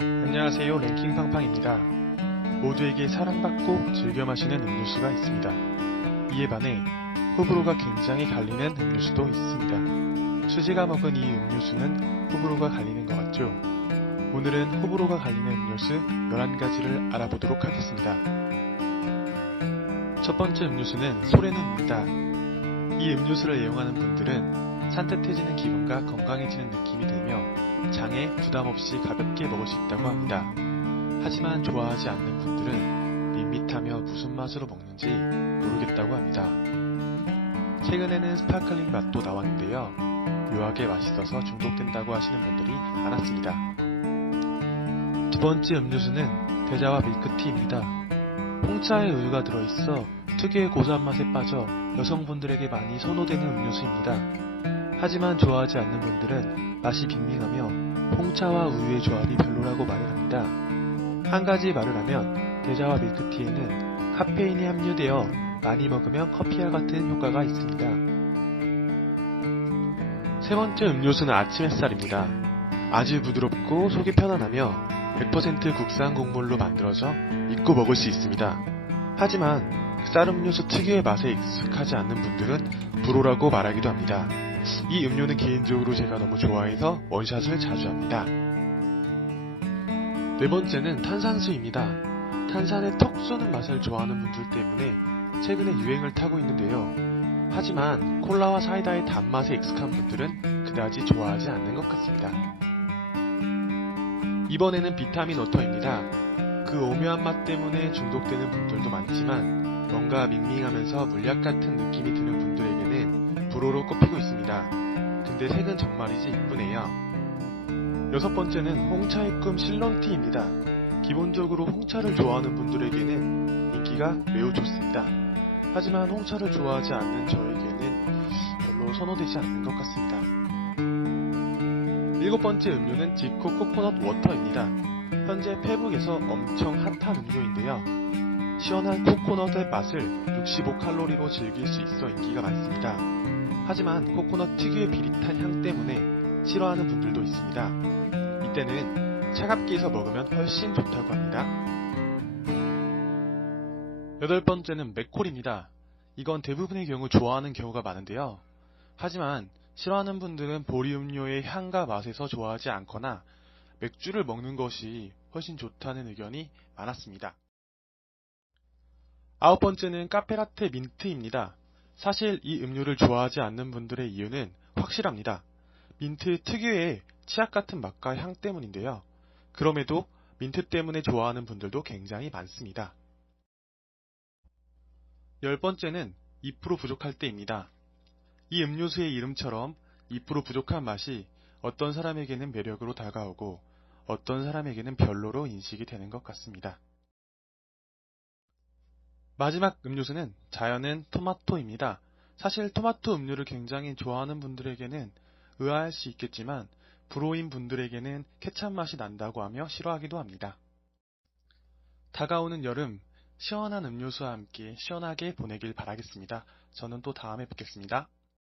안녕하세요. 랭킹팡팡입니다. 모두에게 사랑받고 즐겨 마시는 음료수가 있습니다. 이에 반해 호불호가 굉장히 갈리는 음료수도 있습니다. 수지가 먹은 이 음료수는 호불호가 갈리는 것 같죠? 오늘은 호불호가 갈리는 음료수 11가지를 알아보도록 하겠습니다. 첫 번째 음료수는 소래눈입니다. 이 음료수를 애용하는 분들은 산뜻해지는 기분과 건강해지는 느낌이 들며 장에 부담없이 가볍게 먹을 수 있다고 합니다. 하지만 좋아하지 않는 분들은 밋밋하며 무슨 맛으로 먹는지 모르겠다고 합니다. 최근에는 스파클링 맛도 나왔는데요. 묘하게 맛있어서 중독된다고 하시는 분들이 많았습니다. 두 번째 음료수는 대자와 밀크티입니다. 홍차에 우유가 들어있어 특유의 고소한 맛에 빠져 여성분들에게 많이 선호되는 음료수입니다. 하지만 좋아하지 않는 분들은 맛이 밍밍하며 홍차와 우유의 조합이 별로라고 말을 합니다. 한 가지 말을 하면 대자와 밀크티에는 카페인이 함유되어 많이 먹으면 커피와 같은 효과가 있습니다. 세 번째 음료수는 아침 햇살입니다. 아주 부드럽고 속이 편안하며 100% 국산 곡물로 만들어져 믿고 먹을 수 있습니다. 하지만 쌀 음료수 특유의 맛에 익숙하지 않는 분들은 불호라고 말하기도 합니다. 이 음료는 개인적으로 제가 너무 좋아해서 원샷을 자주 합니다. 네 번째는 탄산수입니다. 탄산의 턱 쏘는 맛을 좋아하는 분들 때문에 최근에 유행을 타고 있는데요. 하지만 콜라와 사이다의 단맛에 익숙한 분들은 그다지 좋아하지 않는 것 같습니다. 이번에는 비타민 워터입니다. 그 오묘한 맛 때문에 중독되는 분들도 많지만 뭔가 밍밍하면서 물약 같은 느낌이 드는 분들에게는 불호로 꼽히고 있습니다. 근데 색은 정말이지 이쁘네요. 여섯 번째는 홍차의 꿈 실론티입니다. 기본적으로 홍차를 좋아하는 분들에게는 인기가 매우 좋습니다. 하지만 홍차를 좋아하지 않는 저에게는 별로 선호되지 않는 것 같습니다. 일곱 번째 음료는 지코 코코넛 워터입니다. 현재 페북에서 엄청 핫한 음료인데요. 시원한 코코넛의 맛을 65칼로리로 즐길 수 있어 인기가 많습니다. 하지만 코코넛 특유의 비릿한 향 때문에 싫어하는 분들도 있습니다. 이때는 차갑게 해서 먹으면 훨씬 좋다고 합니다. 여덟 번째는 맥콜입니다. 이건 대부분의 경우 좋아하는 경우가 많은데요. 하지만 싫어하는 분들은 보리 음료의 향과 맛에서 좋아하지 않거나 맥주를 먹는 것이 훨씬 좋다는 의견이 많았습니다. 아홉 번째는 카페라테 민트입니다. 사실 이 음료를 좋아하지 않는 분들의 이유는 확실합니다. 민트 특유의 치약 같은 맛과 향 때문인데요. 그럼에도 민트 때문에 좋아하는 분들도 굉장히 많습니다. 열 번째는 2% 부족할 때입니다. 이 음료수의 이름처럼 2% 부족한 맛이 어떤 사람에게는 매력으로 다가오고 어떤 사람에게는 별로로 인식이 되는 것 같습니다. 마지막 음료수는 자연은 토마토입니다. 사실 토마토 음료를 굉장히 좋아하는 분들에게는 의아할 수 있겠지만 불호인 분들에게는 케찹 맛이 난다고 하며 싫어하기도 합니다. 다가오는 여름 시원한 음료수와 함께 시원하게 보내길 바라겠습니다. 저는 또 다음에 뵙겠습니다.